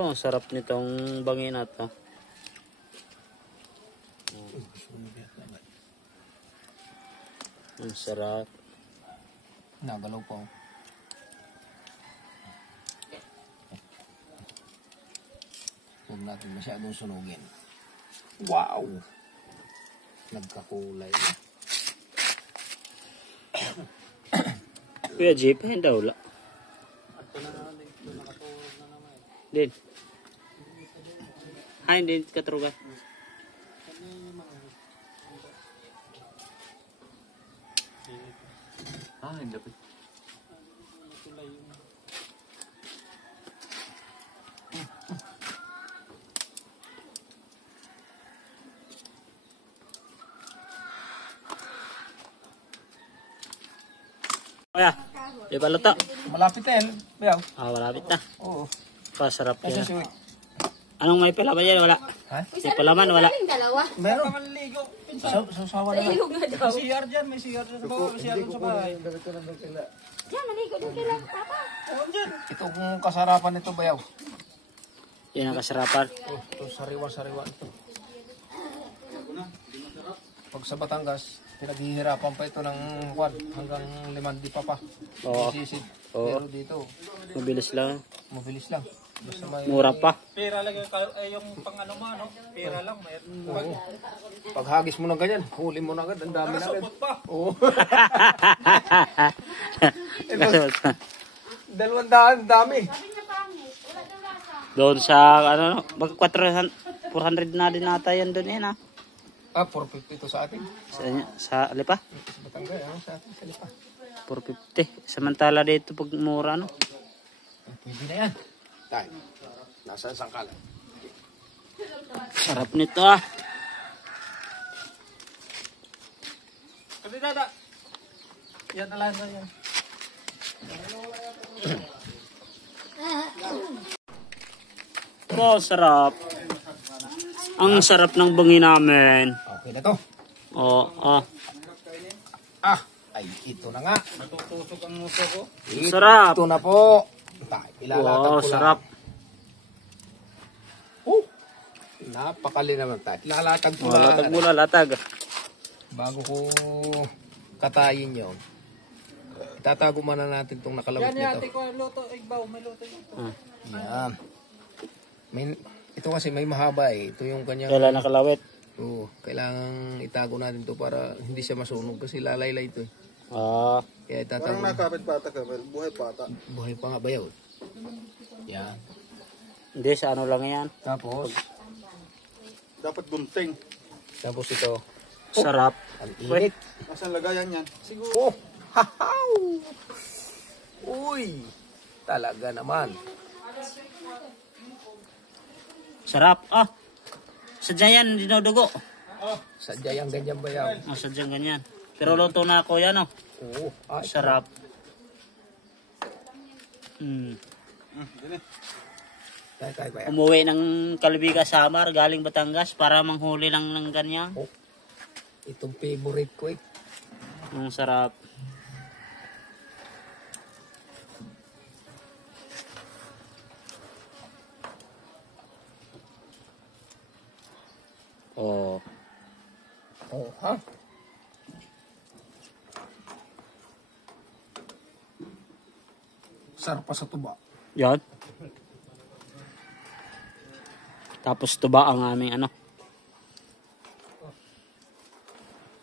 Oh, sarap nitong bangin na to. Ang sarap. Nagalaw pa. Huwag natin masyadong sunugin. Wow! Nagkakulay na. Kuya Jeep, hindi wala. Din. Ay, hindi katrugan. Ah, hindi pa. Kaya, di ba luto? Malapit na yan. Bayaw. Ah, malapit na. Oo. Pasarap Kasi yan. suwi. Anong may palaman yan? Wala. Ha? May palaman, wala. Dalawa. Meron. Sasawa na lang. Ilog na daw. May CR dyan. May CR dyan. May CR dyan sa bahay. Diyan, naligo doon kay lang, Papa. Oo, dyan. Itong kasarapan nito, bayaw. Yan ang kasarapan. Oh, ito sariwa-sariwa ito. Pag sa Batangas, pinaghihirapan pa ito ng kwan hanggang 5 pa. Oo. Sisid. Oo. Pero dito, Mabilis lang. mabilis lang. Basta may... Mura pa. Pera lang yung pang ano mo, ano? Pera lang, mayroon. Oo. Pag hagis mo na ganyan, huli mo na agad, ang dami na agad. Nakasupot pa. Oo. Kasama. 200, dami. Doon sa, ano, mag 400 na din nata yan doon yan, ha? Ah, 450 ito sa atin. Sa Lipa? Sa Batangas, sa atin, sa Lipa. 450. Samantala dito pag mura, no? Pwede na yan. Tayo. Nasa sangkalan. Sarap nito, ah. Kasi dada. Yan na lang yan. Oh, sarap. Ang sarap ng bangi namin. Okay na to. Oh, oh. Ah, ay ito na nga. Natutusok ang muso ko. Sarap. Ito na po. Tayo, ilalatag Wow, ko lang. sarap. Oh, napakali naman tayo. Ilalatag ko Oh, lang. latag muna, latag. Bago ko katayin yun, itatago muna natin itong nakalawit Yan yan, nito. ko luto, igbaw, may luto ito. Yan. Ito kasi may mahaba eh. Ito yung kanyang... Kailan nakalawit? Oo, kailangan itago natin to para hindi siya masunog kasi lalaylay ito eh. Ah, Kaya itatago. Parang nakapit bata ka, buhay bata. Buhay pa nga bayaw. Yan. hindi, sa ano lang yan. Tapos Dapat gunting. ito. Sarap. Ang init. Nasaan lagayan yan? Siguro. Oh! Hahaw! Uy! Talaga naman. Sarap. Ah, sadya yan, dinudugo. Sadya yung ganyan bayaw. Oh, sadyang ganyan. Pero luto na ako yan, oh. Oo. Ay, Sarap. Hmm. Kaya bayaw. Umuwi ng Calbiga Samar, galing Batangas para manghuli lang ng ganyan. Itong favorite ko eh. Ang sarap. Oh. Oh, ha? Sarap pa sa tuba. Yan. Tapos tuba ang aming ano.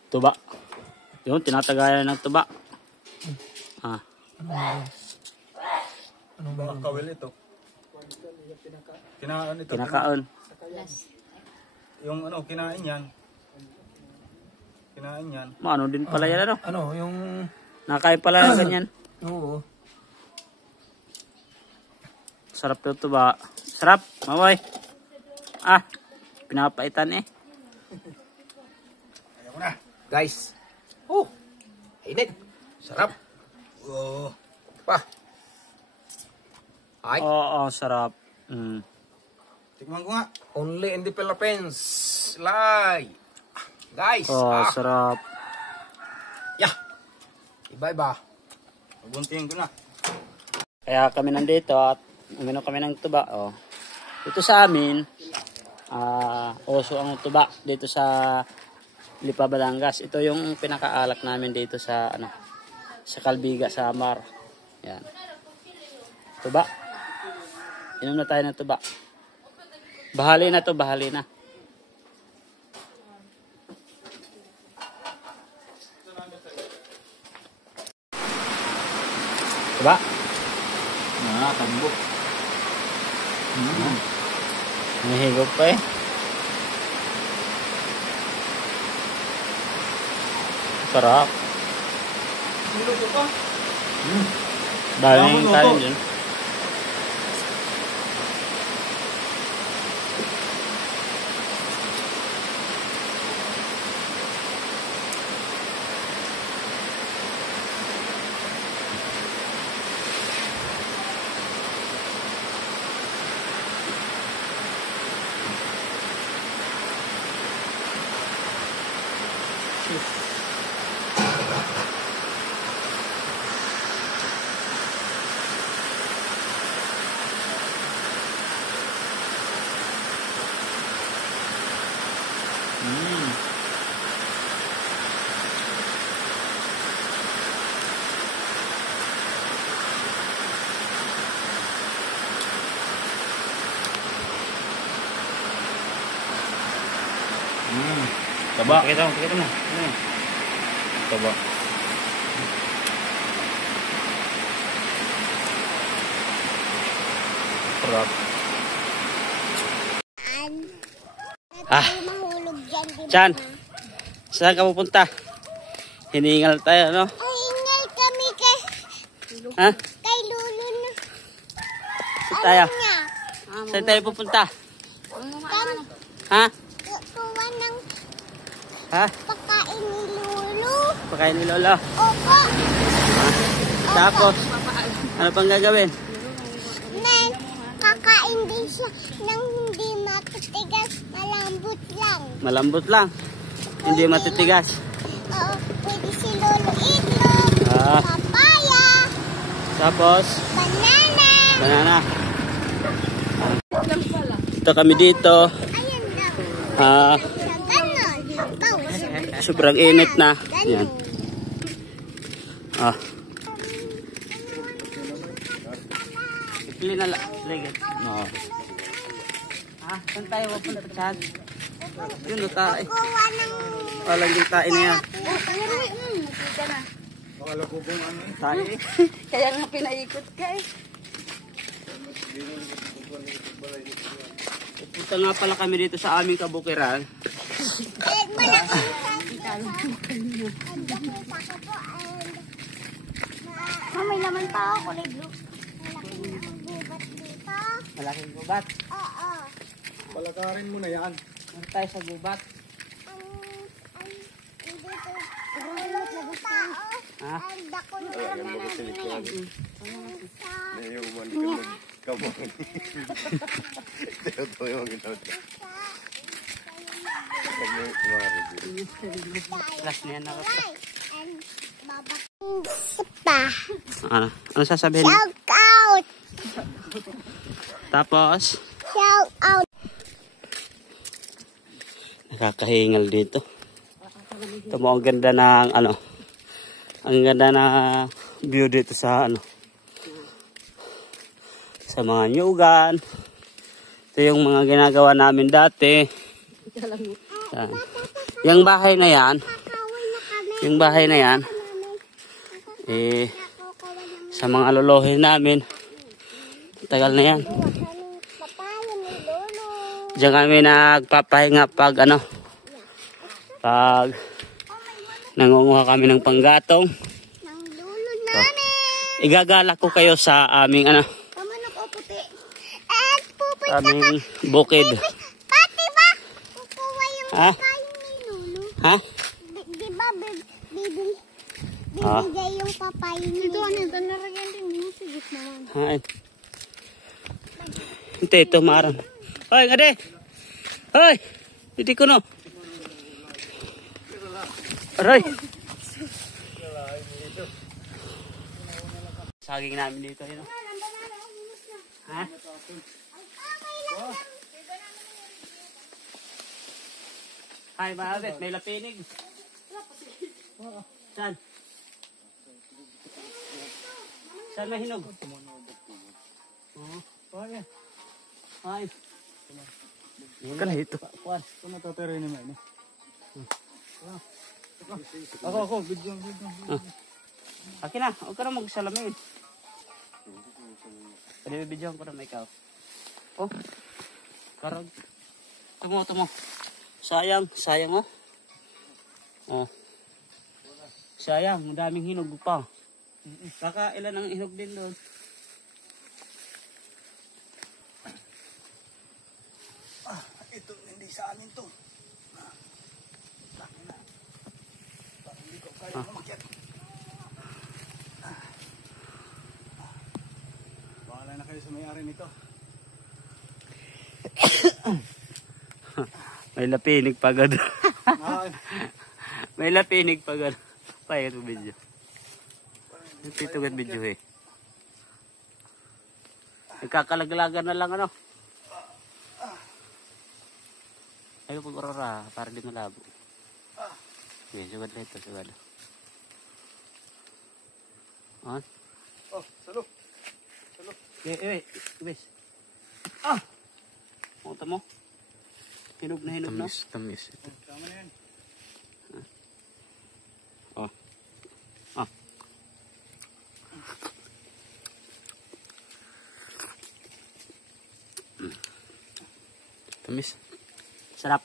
Tuba. Yun, tinatagayan ng tuba. Ah. Anong ba? Kawil ito. Kinain ito. Kinakaon. Yung ano, kinain yan. Kinain yan. Ano din pala yan, ano? Ano, yung... Nakain pala ng ganyan. Oo. Sarap to tuba. Sarap, mamoy. Ah, pinapaitan eh. Ayaw ko na. Guys. Oh! Init. Sarap. Oh. Pa. Ay. Oo, sarap. Mm. Tikman ko nga. Only in the Philippines. Lai. Guys. Oh, sarap. Yeah. Iba-iba. Guntingin ko na. Kaya kami nandito at uminom kami ng tuba. Oh. Ito sa amin, oso ang tuba dito sa Lipa, Batangas. Ito yung pinakaalak namin dito sa sa Calbiga, Samar. Yan. Tuba. Inom na tayo ng tuba. Bahali na to, bahali na. Tuba. Tambok. Nahigop pa eh. Sarap. Daming kain dyan. Taba. Pakita mo. Taba. Sarap. Mahulog dyan, di ba? Chan, saan ka pupunta? Hiningal tayo, no? Ay, ingal kami Ha? kay Lolo na. Saan tayo? Niya. Saan tayo pupunta? Kam, Ha? tuwa ng Ha? pagkain ni Lolo. Pakain ni Lolo. Opo. Tapos, ano pang gagawin? Nen, kakain din siya ng hindi matitigas, malambot lang. Malambot lang. Hindi matitigas. Oo, pwede si Lolo itlog, Ah. papaya, Tapos, banana. banana. Ito kami dito. Ayan lang. Ah, Sa ganon. Bawas. sobrang init na. Yan. Ah. Ikli na lang. No. Ah, saan tayo pupunta, Chad? Yun, no, tayo. Kuha ng... Walang yung tayo na yan. Nakita na. Tayo. Kaya nga pinaikot ka eh. Pupunta nga pala kami dito sa aming kabukiran. Eh, malaking may laman pa ako, kulay blue. Malaking ang gubat dito. Malaking gubat. Oo. Palakarin mo na yan. Ano tayo sa gubat? Dito, rulot na tao. Ha? Ang dakon na naman. Last na yan ako. And baba. Ano sasabihin mo? Shout out. Tapos, Shout out. nakakahingal dito. Ito mo, ang ganda ng ang ganda na view dito sa sa mga nyugan. Ito yung mga ginagawa namin dati. Yan. Yung bahay na yan, sa mga lolohin namin, tagal na yan. Diyan kami nagpapahinga pag pag nangunguha kami ng panggatong. Ng lulo namin. Igagala ko kayo sa aming Kamanok o puti. At pupunta aming bukid. Pati ba? Kukuha yung Ha? pakain ni Lolo. Ha? Di ba Ah. bibigay yung papayin ni Lolo? Ito naragyan din mo. Sigit naman. Hai. Ito maaram. Hoy, ngade. Hoy. Hindi ko no. Aray. Saging namin dito, yun. Ha? Ay, maabit, may lapinig. Saan? Saan may hinog? Ay. Kan ito. Kuan. Ako, video. Akin na, huwag ka na magsalamin. Pwede bibidyohan ko na ikaw. Oh, karag. Tumo. Sayang oh. Oh. Sayang, ang daming hinog pa. Kakailan ang hinog din doon. Ito, hindi sa amin to. Parang hindi ko kaya umakyat. Bahala na kayo sa may-ari nito. May lapinig pagod. Ay, May lapinig pagod. Payag ito video. Nagtitugat video eh. Nagkakalaglagan na lang ano. Ayaw pag-urara para di malabo. Okay, sugad na ito, sugad. On. oh, salo. Okay, wait. Punta mo. Hinog na hinog, no? Tamis. Tama na yan. Oh. Tamis. Sarap.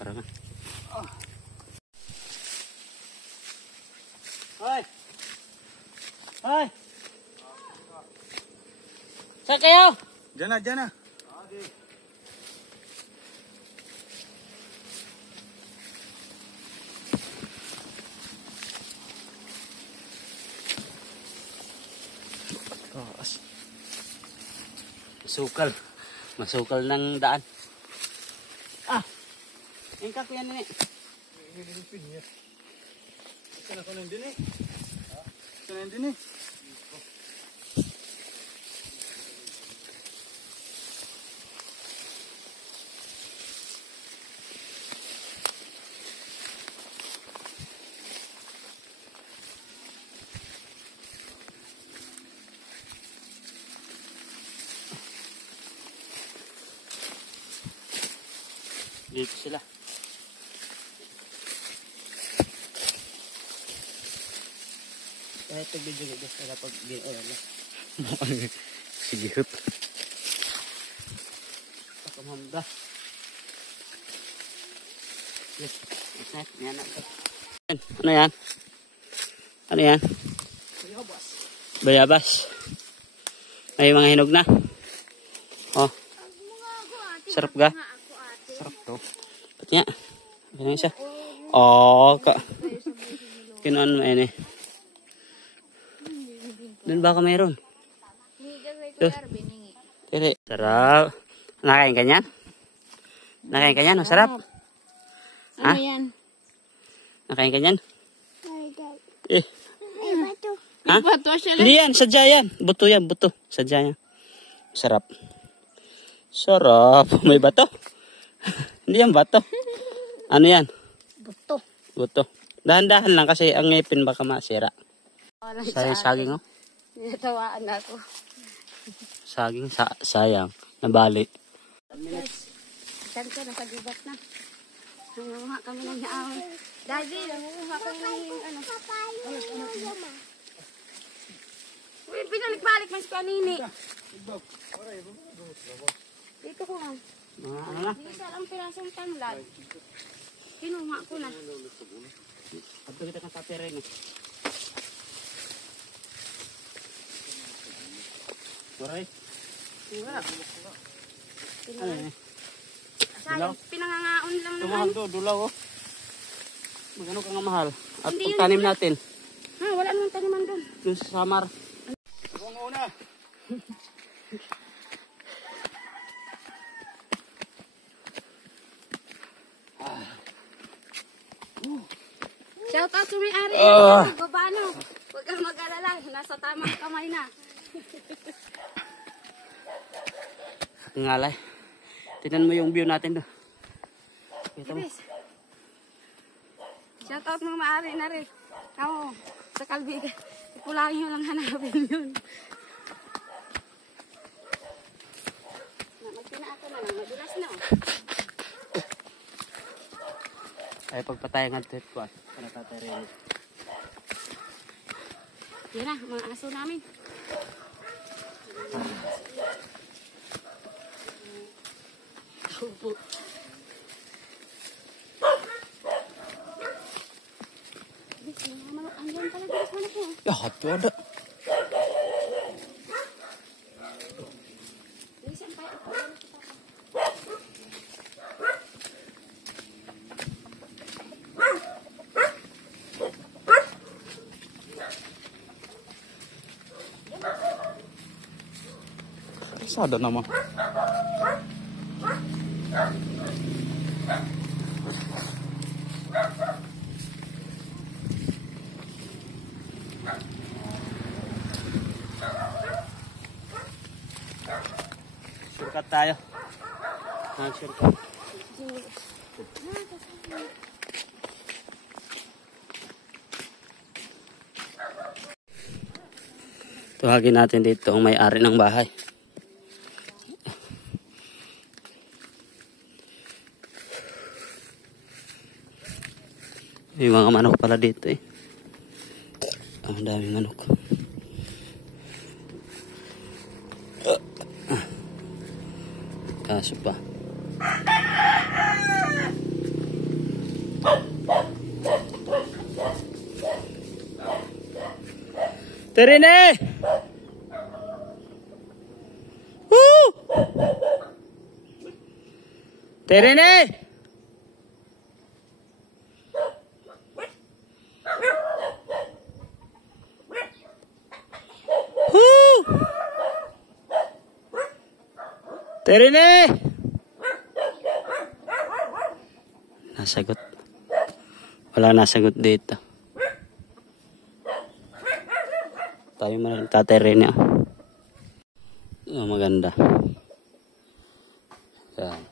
Parang nga. Hoy! Saan kayo? Diyan na. Masukal ng daan. Yung kakuyan nini. Ito na kanan din eh. Kanan din eh. Dito sila. Kahit nagbibigay gusto na pag ginoon. Sige hut. Pakamanda. Yes. Yes, yan na. Ano yan? Ano yan? Bayabas. May mga hinog na. Oh. Sarap ga? Sarap to. Pati nga. Ano siya? Oh, kinuan mo yun eh. Doon baka mayroon. Tiri. Sarap. Nakain ka niyan? Nakain ka niyan? Sarap. Ano yan? Nakain ka niyan? Eh. Ay, bato. Ha? Bato siya lang. Hindi yan. Sadya yan. Buto yan. Buto. Sadya yan. Sarap. Sarap. May bato. Hindi yan bato. Ano yan? Bato. Buto. Dahan-dahan lang kasi ang ngipin baka masira. Sayang saging oh. Natawaan ako. Saging sayang. Nabali. Saan ka? Nasa gubat na. Nangunga kami ng yaaway. Daddy, nangunga kami ng ano. Uy, pinalik-balik mas kanini. Dito ko nga. Ano na? Isa lang pirasong tanglad. Kinuha ko na. Ato kita kang tapirin eh. Waray. Wala. Ano eh? Sayang, pinangangaon lang Tumahal naman. to. Dulaw oh. Magano ka nga mahal. At Hindi yun pagtanim natin. Ha, wala namang taniman doon. Yung sa Samar. Ako ang una. Babano. Huwag kang mag-alala. Nasa tamang kamay na. Ngalay. Tingnan mo yung view natin doon. Kita mo. Bilis. Shout out mga maari na rin. Ako, sa Kalbigan. Ipulangin nyo lang hanapin yun. Magpinaako na lang. Madulas na. Ay pagpatay ng tit ko. Para tatay rin. Yan na, mga aso namin. Upo. Andyan pala dito sa anak mo. Ya, hati ada. Sada naman. Shortcut tayo. Shortcut. Tuwagin natin dito ang may-ari ng bahay. May mga manok pala dito eh. Ang daming manok. Kaso pa. Terine! Woo! Terine! Terine! Nasagot. Wala nasagot dito. Tayo man Tatay Rene. Oh, maganda. Yan.